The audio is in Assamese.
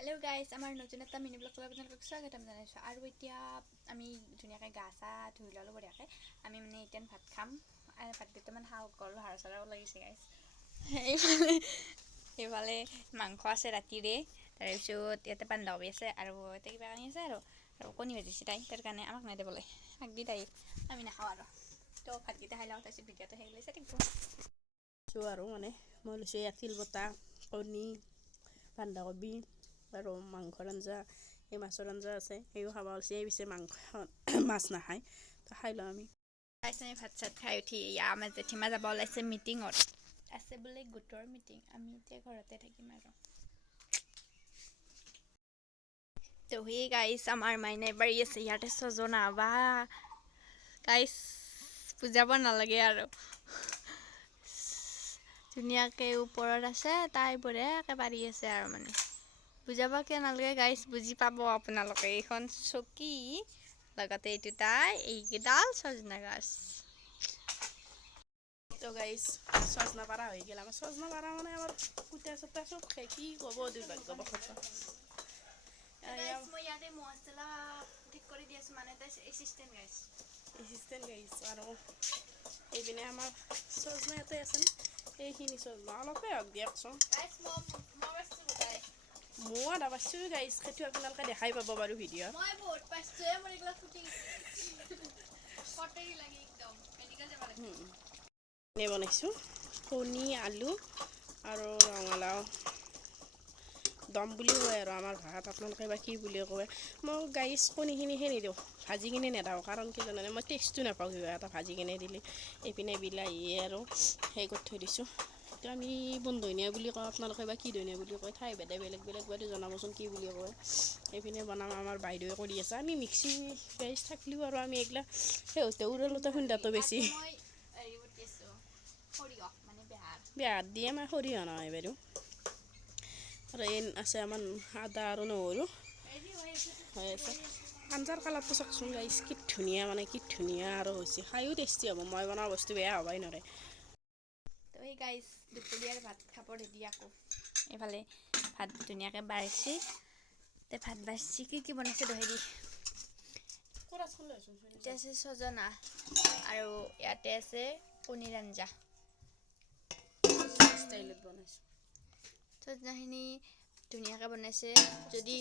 हेलो गाइस आमार नतुन एटा मिनि ब्लग আপোনালোকক স্বাগতম জনাইছো আৰু এতিয়া আমি ধুনিয়াকে গাছা ধুই ললো বঢ়িয়াকে আমি মানে এতিয়া ভাত খাম আৰু ভাত কেইটামান খাও গল হাৰসাৰাও লাগিছে গাইস এইফালে মাংস আছে ৰাতিৰে তাৰপিছত ইয়াতে বান্ধাকবি আছে আৰু এটা কিবা কানি আছে আৰু কণী ভাজিছে তাই তাৰ কাৰণে আমাক নাই দেবলৈ শাক দি তাই আমি নাখাওঁ আৰু তো ভাতকেইটা খাই লওঁ তাৰপিছত ভিডিঅ'টো শেষ লৈছে থাকিব আৰু মানে মই লৈছোঁ ইয়াত তিল বটা কণী বান্ধাকবি আৰু মাংসৰ আঞ্জা এই মাছৰ আঞ্জা আছে সেইও খাব ওলছে এই পিছে মাংস মাছ নাখায় তো খাই লওঁ আমি আমি ভাত চাত খাই উঠি আমাৰ জেঠিমা যাব ওলাইছে মিটিঙত আছে বোলে গোটৰ মিটিং আমি এতিয়া ঘৰতে থাকিম আৰু তো হে গাইস আমাৰ মাইনে বাৰী আছে ইয়াতে ছজনা বা গাইস বুজাব নালাগে আৰু ধুনীয়াকে ওপৰত আছে তাই বঢ়িয়াকে পাৰি আছে আৰু মানে বুজাব কিয় নালাগে গাইস বুজি পাব আপোনালোকে এইখন চকী লগতে এইটো তাই এইকেইডাল ছজনা গাছ তো গাইছ সজনা পাৰা হৈ গ'ল আমাৰ সজনা পাৰা মানে আমাৰ কুটা চুটা চব খাই কি ক'ব দুৰ্ভাগ্যবশত মই ইয়াতে মছলা ঠিক কৰি দি আছো মানে তাই এসিস্ট্যান্ট গাইছ আৰু এইপিনে আমাৰ সজনা ইয়াতে আছে এইখিনি সজনা অলপে হওক দিয়কচোন মই নাপাইছোঁ গাইছ সেইটো আপোনালোকে দেখাই পাব বাৰু ভিডিঅ'ত বনাইছোঁ কণী আলু আৰু ৰঙালাও দম বুলি কয় আৰু আমাৰ ভাষাত আপোনালোকে বা কি বুলি কয় মই গাইছ কণীখিনিহে নিদিওঁ ভাজি কিনে নেদাওঁ কাৰণ কি জানানে মই টেষ্টটো নাপাওঁ কিবা এটা ভাজি কিনে দিলে এইপিনে বিলাহী আৰু সেই কৰি থৈ দিছোঁ তো আমি বন ধনিয়া বুলি কওঁ আপোনালোকে বা কি ধনিয়া বুলি কয় ঠাই ভেদে বেলেগ বেলেগ বাৰু জনাবচোন কি বুলি কয় এইপিনে বনাম আমাৰ বাইদেৱে কৰি আছে আমি মিক্সি গাইছ থাকিলেও আৰু আমি এইগিলা সেই উৰলতে খুন্দাটো বেছি বেহাত দিয়ে আমাৰ সৰিয়হ নহয় বাইদেউ আৰু এই আছে আমাৰ আদা আৰু নহৰু হৈ আছে আঞ্জাৰ কালাৰটো চাওকচোন গাইছ কি ধুনীয়া মানে কি ধুনীয়া আৰু হৈছে খায়ো টেষ্টি হ'ব মই বনোৱা বস্তু বেয়া হ'বই নোৱাৰে তো এই গাইছ দুপৰীয়াৰ ভাত খাব ৰেডি আকৌ এইফালে ভাত ধুনীয়াকৈ বাঢ়িছে তে ভাত বাঢ়িছে কি বনাইছে দহেৰি ইয়াতে আছে ছজনা আৰু ইয়াতে আছে কণীৰ আঞ্জা ষ্টাইলত বনাইছোঁ ছজনাখিনি ধুনীয়াকৈ বনাইছে যদি